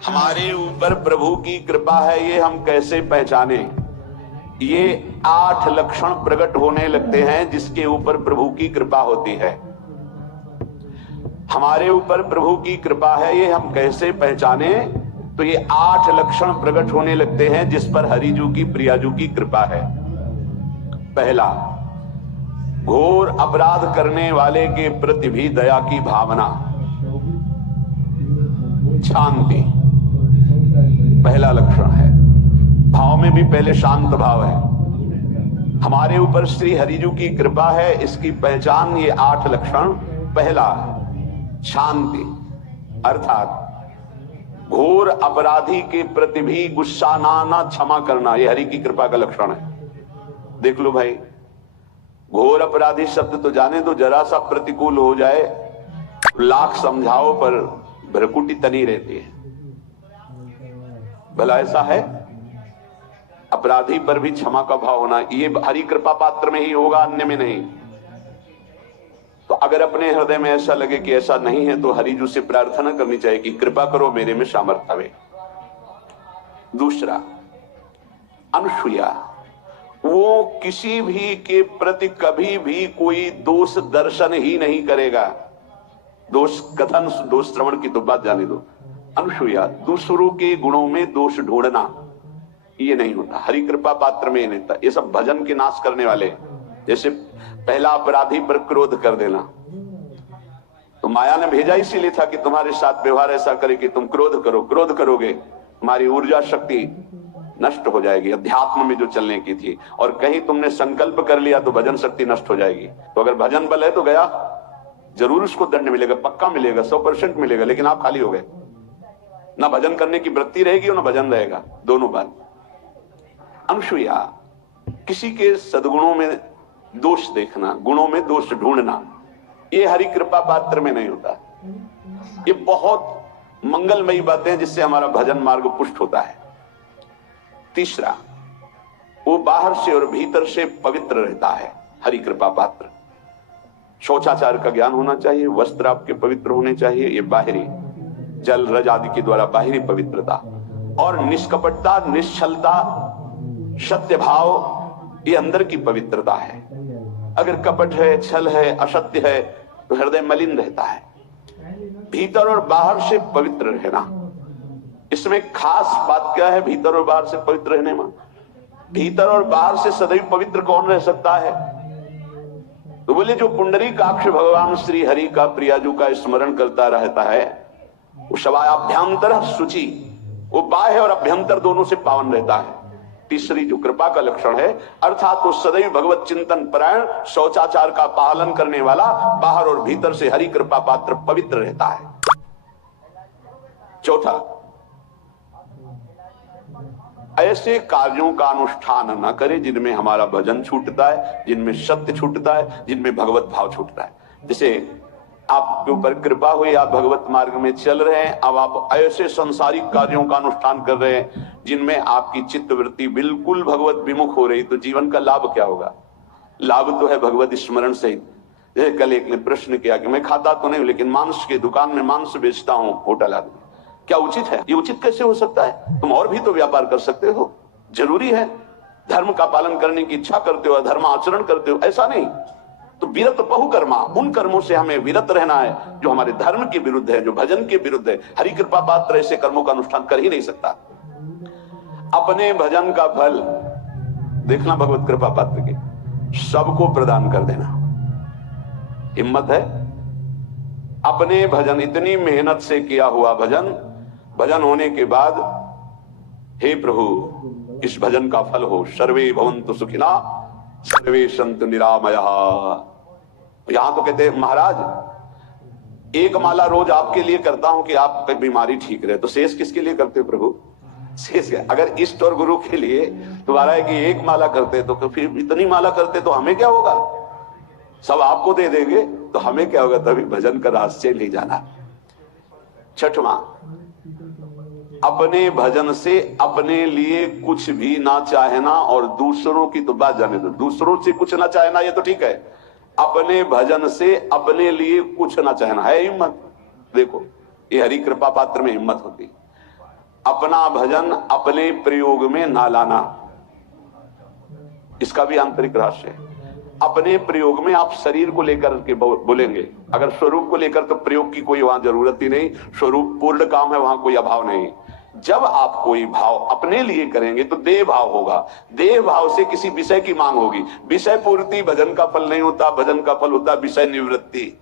हमारे ऊपर प्रभु की कृपा है ये हम कैसे पहचाने? ये 8 लक्षण प्रकट होने लगते हैं जिसके ऊपर प्रभु की कृपा होती है। हमारे ऊपर प्रभु की कृपा है ये हम कैसे पहचाने? तो ये 8 लक्षण प्रकट होने लगते हैं जिस पर हरिजू की प्रियाजू की कृपा है। पहला, घोर अपराध करने वाले के प्रति भी दया की भावना, शांति पहला लक्षण है। भाव में भी पहले शांत भाव है। हमारे ऊपर श्री हरिजू की कृपा है, इसकी पहचान ये 8 लक्षण। पहला शांति, अर्थात घोर अपराधी के प्रति भी गुस्सा ना क्षमा करना, ये हरि की कृपा का लक्षण है। देख लो भाई, घोर अपराधी शब्द तो जाने दो, जरा सा प्रतिकूल हो जाए लाख समझाओ पर भ्रकुटी तनी रहती है। भला ऐसा है? अपराधी पर भी क्षमा का भाव होना, ये हरि कृपा पात्र में ही होगा, अन्य में नहीं। तो अगर अपने हृदय में ऐसा लगे कि ऐसा नहीं है तो हरिजू से प्रार्थना करनी चाहिए कि कृपा करो, मेरे में सामर्थ्य आवे। दूसरा, अनुसूया, वो किसी भी के प्रति कभी भी कोई दोष दर्शन ही नहीं करेगा। दोष कथन, दोष श्रवण की तो बात जाने दो। अनुसूया, दूसरों के गुणों में दोष ढूंढना ये नहीं होता, हरि कृपा पात्र में नहीं था। ये सब भजन के नाश करने वाले, जैसे पहला अपराधी पर क्रोध कर देना, तो माया ने भेजा इसीलिए था कि तुम्हारे साथ व्यवहार ऐसा करे कि तुम क्रोध करो। क्रोध करोगे तुम्हारी ऊर्जा शक्ति नष्ट हो जाएगी, अध्यात्म में जो चलने की थी। और कहीं तुमने संकल्प कर लिया तो भजन शक्ति नष्ट हो जाएगी। तो अगर भजन बल है तो गया, जरूर उसको दंड मिलेगा, पक्का मिलेगा, 100% मिलेगा, लेकिन आप खाली हो गए। ना भजन करने की वृत्ति रहेगी और ना भजन रहेगा, दोनों बात। अनुसूया, किसी के सद्गुणों में दोष देखना, गुणों में दोष ढूंढना, ये हरि कृपा पात्र में नहीं होता। ये बहुत मंगलमयी बातें जिससे हमारा भजन मार्ग पुष्ट होता है। तीसरा, वो बाहर से और भीतर से पवित्र रहता है, हरि कृपा पात्र। शौचाचार का ज्ञान होना चाहिए, वस्त्र आपके पवित्र होने चाहिए, ये बाहरी जल रज आदि के द्वारा बाहरी पवित्रता। और निष्कपटता, निश्चलता, सत्य भाव, ये अंदर की पवित्रता है। अगर कपट है, छल है, असत्य है तो हृदय मलिन रहता है। भीतर और बाहर से पवित्र रहना, इसमें खास बात क्या है? भीतर और बाहर से पवित्र रहने में, भीतर और बाहर से सदैव पवित्र कौन रह सकता है? तो बोले जो पुंडरीकाक्ष भगवान श्री हरि का, प्रियाजू का स्मरण करता रहता है, वो शवाभ्यंतर शुचि, वो बाह्य और अभ्यंतर दोनों से पावन रहता है। तीसरी जो कृपा का लक्षण है, अर्थात वो सदैव भगवत चिंतन परायण, शौचाचार का पालन करने वाला, बाहर और भीतर से हरि कृपा पात्र पवित्र रहता है। चौथा, ऐसे कार्यों का अनुष्ठान न करे जिनमें हमारा भजन छूटता है, जिनमें सत्य छूटता है, जिनमें भगवत भाव छूटता है। जैसे आपके ऊपर कृपा हुई, आप भगवत मार्ग में चल रहे हैं, अब आप ऐसे संसारिक कार्यों का अनुष्ठान कर रहे हैं जिनमें आपकी चित्तवृत्ति बिल्कुल भगवत विमुख हो रही, तो जीवन का लाभ क्या होगा? लाभ तो है भगवत स्मरण सहित। जैसे कल एक ने प्रश्न किया कि मैं खाता तो नहीं लेकिन मांस के दुकान में मांस बेचता हूं, होटल आदमी, क्या उचित है? ये उचित कैसे हो सकता है? तुम और भी तो व्यापार कर सकते हो। जरूरी है धर्म का पालन करने की इच्छा करते हो, धर्म आचरण करते हो, ऐसा नहीं। तो विरत बहुकर्मा, उन कर्मों से हमें विरत रहना है जो हमारे धर्म के विरुद्ध है, जो भजन के विरुद्ध है। हरि कृपा पात्र ऐसे कर्मों का अनुष्ठान कर ही नहीं सकता। अपने भजन का फल देखना भगवत कृपा पात्र के, सबको प्रदान कर देना। हिम्मत है? अपने भजन, इतनी मेहनत से किया हुआ भजन, भजन होने के बाद हे प्रभु इस भजन का फल हो, सर्वे भवन्तु सुखिना सर्वे सन्तु निरामयाः। यहां तो कहते हैं महाराज एक माला रोज आपके लिए करता हूं कि आपकी बीमारी ठीक रहे, तो शेष किसके लिए करते हो प्रभु? शेष अगर इष्ट और गुरु के लिए तुम्हारा है कि एक माला करते तो फिर इतनी माला करते तो हमें क्या होगा? सब आपको दे देंगे तो हमें क्या होगा? तभी भजन का रहस्य ले जाना। छठवां, अपने भजन से अपने लिए कुछ भी ना चाहना, और दूसरों की तो बात जाने दो, दूसरों से कुछ ना चाहना ये तो ठीक है, अपने भजन से अपने लिए कुछ ना चाहना है हिम्मत। देखो ये हरि कृपा पात्र में हिम्मत होती। अपना भजन अपने प्रयोग में ना लाना, इसका भी आंतरिक रहस्य है। अपने प्रयोग में आप शरीर को लेकर के बोलेंगे, अगर स्वरूप को लेकर तो प्रयोग की कोई वहां जरूरत ही नहीं, स्वरूप पूर्ण काम है, वहां कोई अभाव नहीं। जब आप कोई भाव अपने लिए करेंगे तो देह भाव होगा, देह भाव से किसी विषय की मांग होगी। विषय पूर्ति भजन का फल नहीं होता, भजन का फल होता विषय निवृत्ति।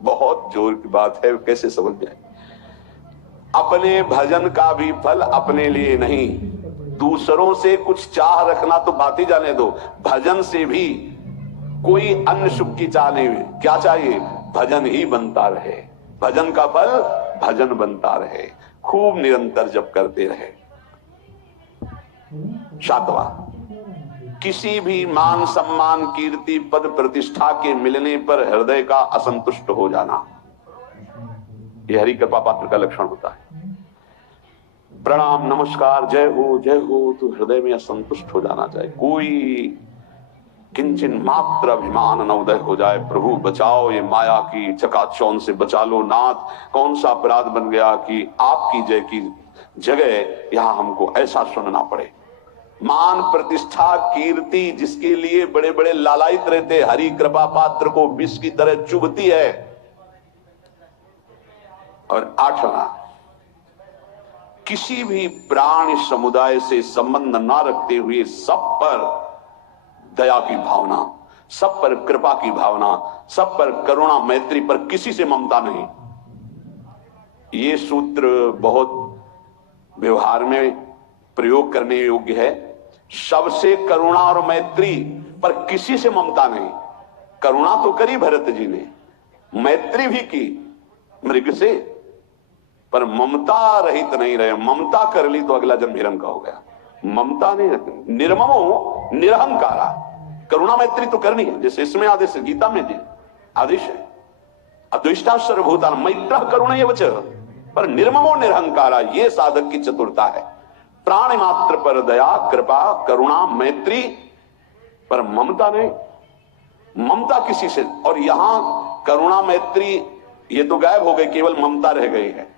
बहुत जोर की बात है, कैसे समझ जाए। अपने भजन का भी फल अपने लिए नहीं, दूसरों से कुछ चाह रखना तो बात ही जाने दो, भजन से भी कोई अन्य सुख की चाह नहीं। क्या चाहिए? भजन ही बनता रहे, भजन का फल भजन बनता रहे, खूब निरंतर जप करते रहे। 7वां, किसी भी मान सम्मान कीर्ति पद प्रतिष्ठा के मिलने पर हृदय का असंतुष्ट हो जाना, यह हरि कृपा पात्र का लक्षण होता है। प्रणाम नमस्कार जय हो तो हृदय में असंतुष्ट हो जाना चाहिए। कोई किंचन मात्र अभिमान न उदय हो जाए। प्रभु बचाओ, ये माया की चकाचौंध से बचा लो नाथ। कौन सा अपराध बन गया कि आपकी जय की जगह यहां हमको ऐसा सुनना पड़े। मान प्रतिष्ठा कीर्ति जिसके लिए बड़े बड़े लालायित रहते, हरि कृपा पात्र को विष की तरह चुभती है। और 8वां, किसी भी प्राणी समुदाय से संबंध ना रखते हुए सब पर दया की भावना, सब पर कृपा की भावना, सब पर करुणा मैत्री पर किसी से ममता नहीं। ये सूत्र बहुत व्यवहार में प्रयोग करने योग्य है। सबसे करुणा और मैत्री पर किसी से ममता नहीं। करुणा तो करी भरत जी ने, मैत्री भी की मृग से, पर ममता रहित नहीं रहे। ममता कर ली तो अगला जन्म हिरण का हो गया। ममता नहीं, निर्ममो निरहंकारा। करुणा मैत्री तो करनी है, जैसे इसमें आदेश है, गीता में जी आदेश है, अद्वेष्टा सर्वभूता मैत्र करुणा वच, पर निर्ममो निरहंकारा, ये साधक की चतुरता है। प्राणी मात्र पर दया कृपा करुणा मैत्री, पर ममता नहीं, ममता किसी से। और यहां करुणा मैत्री ये तो गायब हो गई, केवल ममता रह गई है।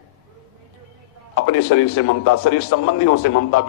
अपने शरीर से ममता, शरीर संबंधियों से ममता,